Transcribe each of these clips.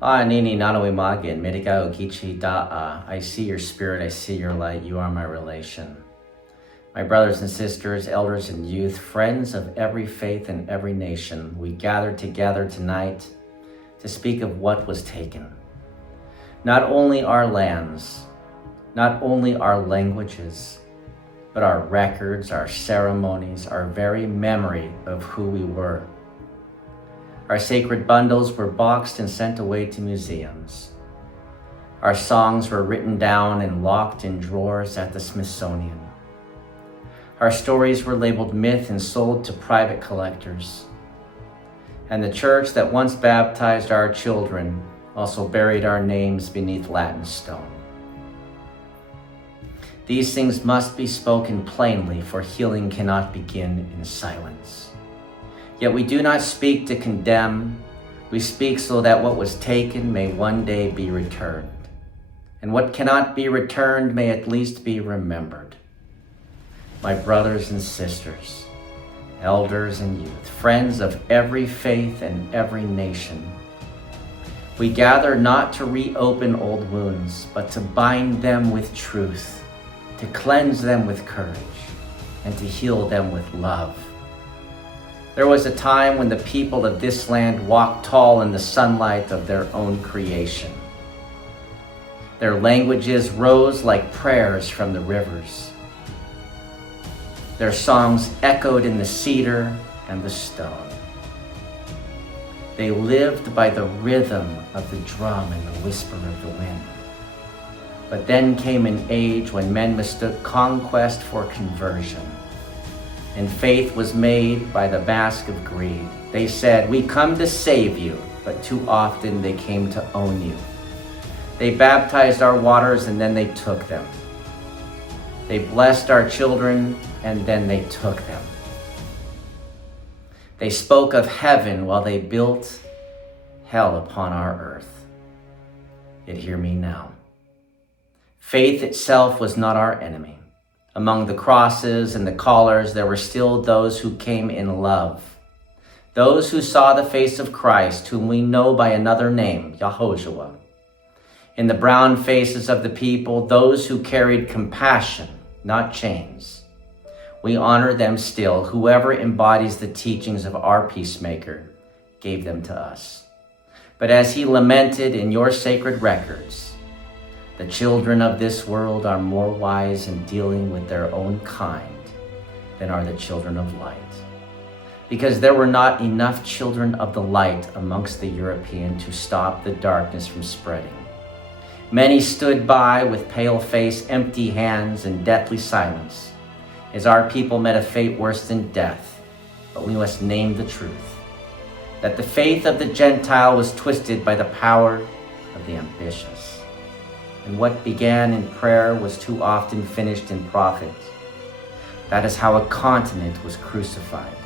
Nini Nanawe Magin, Mediga Okichi Da'a. I see your spirit, I see your light, you are my relation. My brothers and sisters, elders and youth, friends of every faith and every nation, we gather together tonight to speak of what was taken. Not only our lands, not only our languages, but our records, our ceremonies, our very memory of who we were. Our sacred bundles were boxed and sent away to museums. Our songs were written down and locked in drawers at the Smithsonian. Our stories were labeled myth and sold to private collectors. And the church that once baptized our children also buried our names beneath Latin stone. These things must be spoken plainly, for healing cannot begin in silence. Yet we do not speak to condemn, we speak so that what was taken may one day be returned. And what cannot be returned may at least be remembered. My brothers and sisters, elders and youth, friends of every faith and every nation, we gather not to reopen old wounds, but to bind them with truth, to cleanse them with courage, and to heal them with love. There was a time when the people of this land walked tall in the sunlight of their own creation. Their languages rose like prayers from the rivers. Their songs echoed in the cedar and the stone. They lived by the rhythm of the drum and the whisper of the wind. But then came an age when men mistook conquest for conversion, and faith was made by the mask of greed. They said, "We come to save you," but too often they came to own you. They baptized our waters and then they took them. They blessed our children and then they took them. They spoke of heaven while they built hell upon our earth. Yet hear me now. Faith itself was not our enemy. Among the crosses and the collars, there were still those who came in love. Those who saw the face of Christ, whom we know by another name, Yahushua. In the brown faces of the people, those who carried compassion, not chains. We honor them still. Whoever embodies the teachings of our peacemaker gave them to us. But as he lamented in your sacred records, the children of this world are more wise in dealing with their own kind than are the children of light. Because there were not enough children of the light amongst the European to stop the darkness from spreading. Many stood by with pale face, empty hands, and deathly silence, as our people met a fate worse than death. But we must name the truth, that the faith of the Gentile was twisted by the power of the ambitious. And what began in prayer was too often finished in profit. That is how a continent was crucified.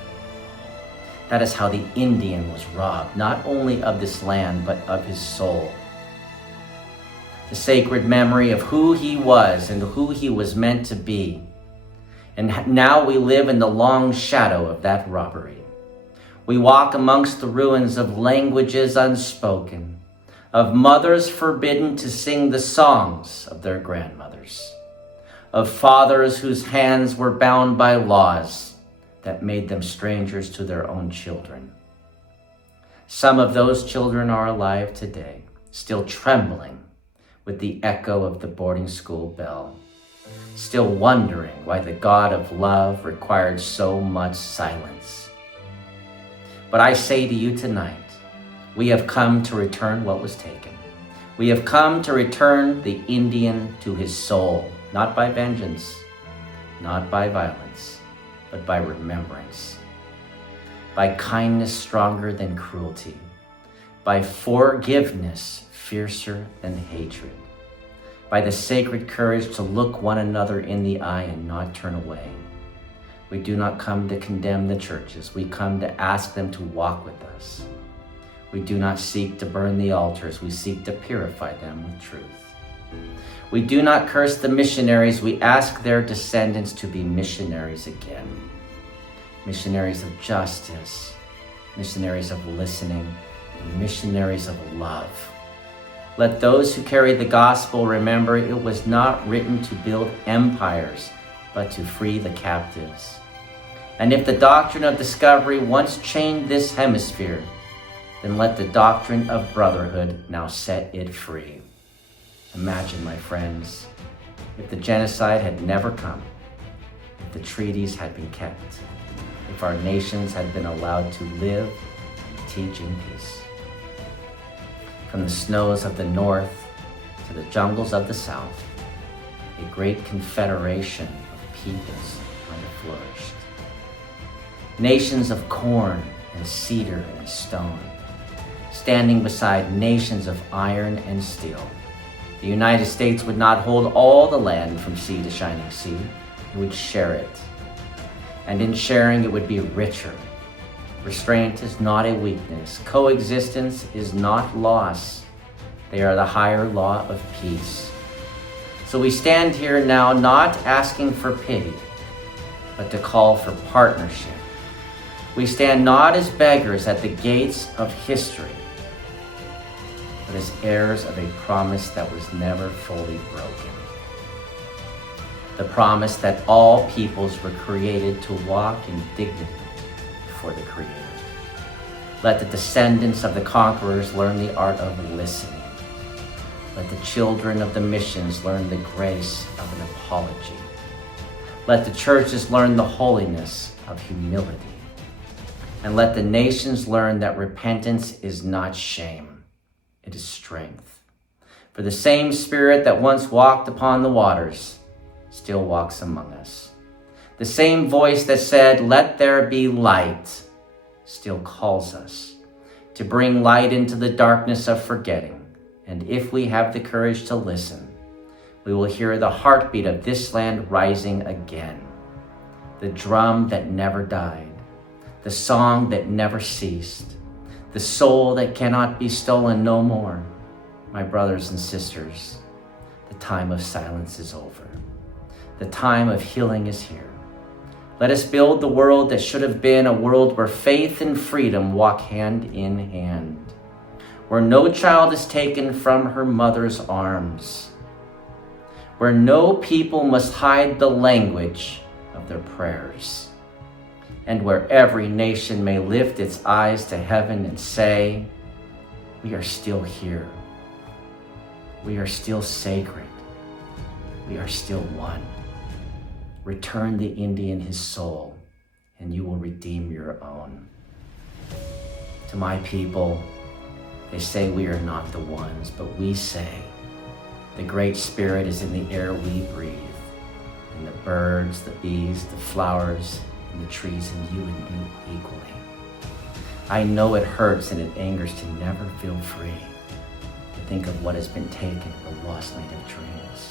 That is how the Indian was robbed, not only of this land, but of his soul. The sacred memory of who he was and who he was meant to be. And now we live in the long shadow of that robbery. We walk amongst the ruins of languages unspoken, of mothers forbidden to sing the songs of their grandmothers, of fathers whose hands were bound by laws that made them strangers to their own children. Some of those children are alive today, still trembling with the echo of the boarding school bell, still wondering why the God of love required so much silence. But I say to you tonight, we have come to return what was taken. We have come to return the Indian to his soul, not by vengeance, not by violence, but by remembrance, by kindness stronger than cruelty, by forgiveness fiercer than hatred, by the sacred courage to look one another in the eye and not turn away. We do not come to condemn the churches. We come to ask them to walk with us. We do not seek to burn the altars. We seek to purify them with truth. We do not curse the missionaries. We ask their descendants to be missionaries again. Missionaries of justice, missionaries of listening, and missionaries of love. Let those who carry the gospel remember it was not written to build empires, but to free the captives. And if the doctrine of discovery once chained this hemisphere, then let the doctrine of brotherhood now set it free. Imagine, my friends, if the genocide had never come, if the treaties had been kept, if our nations had been allowed to live and teach in peace. From the snows of the north to the jungles of the south, a great confederation of peoples might have flourished. Nations of corn and cedar and stone, standing beside nations of iron and steel. The United States would not hold all the land from sea to shining sea. It would share it. And in sharing, it would be richer. Restraint is not a weakness. Coexistence is not loss. They are the higher law of peace. So we stand here now not asking for pity, but to call for partnership. We stand not as beggars at the gates of history, but as heirs of a promise that was never fully broken. The promise that all peoples were created to walk in dignity before the Creator. Let the descendants of the conquerors learn the art of listening. Let the children of the missions learn the grace of an apology. Let the churches learn the holiness of humility. And let the nations learn that repentance is not shame, it is strength. For the same Spirit that once walked upon the waters still walks among us. The same voice that said, "Let there be light," still calls us to bring light into the darkness of forgetting. And if we have the courage to listen, we will hear the heartbeat of this land rising again. The drum that never died, the song that never ceased, the soul that cannot be stolen no more. My brothers and sisters, the time of silence is over. The time of healing is here. Let us build the world that should have been a world where faith and freedom walk hand in hand, where no child is taken from her mother's arms, where no people must hide the language of their prayers, and where every nation may lift its eyes to heaven and say, "We are still here. We are still sacred. We are still one." Return the Indian his soul, and you will redeem your own. To my people, they say we are not the ones, but we say the Great Spirit is in the air we breathe, in the birds, the bees, the flowers, and the trees, and you equally. I know it hurts and it angers to never feel free, to think of what has been taken, the lost night of dreams,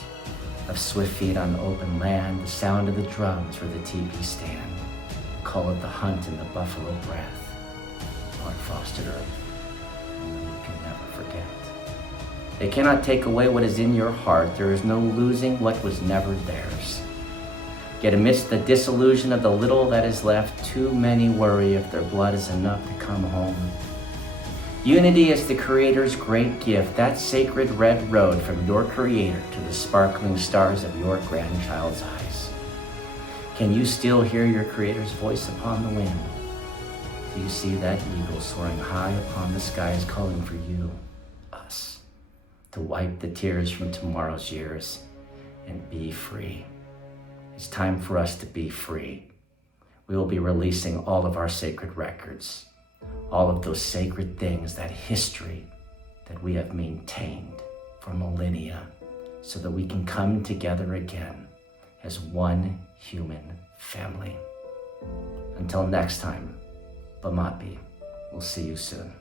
of swift feet on open land, the sound of the drums where the teepees stand, the call of the hunt and the buffalo breath, on frosted earth, and you can never forget. They cannot take away what is in your heart. There is no losing what was never theirs. Yet amidst the disillusion of the little that is left, too many worry if their blood is enough to come home. Unity is the Creator's great gift, that sacred red road from your Creator to the sparkling stars of your grandchild's eyes. Can you still hear your Creator's voice upon the wind? Do you see that eagle soaring high upon the skies calling for you, us, to wipe the tears from tomorrow's years and be free? It's time for us to be free. We will be releasing all of our sacred records, all of those sacred things, that history that we have maintained for millennia, so that we can come together again as one human family. Until next time, Bamapi, we'll see you soon.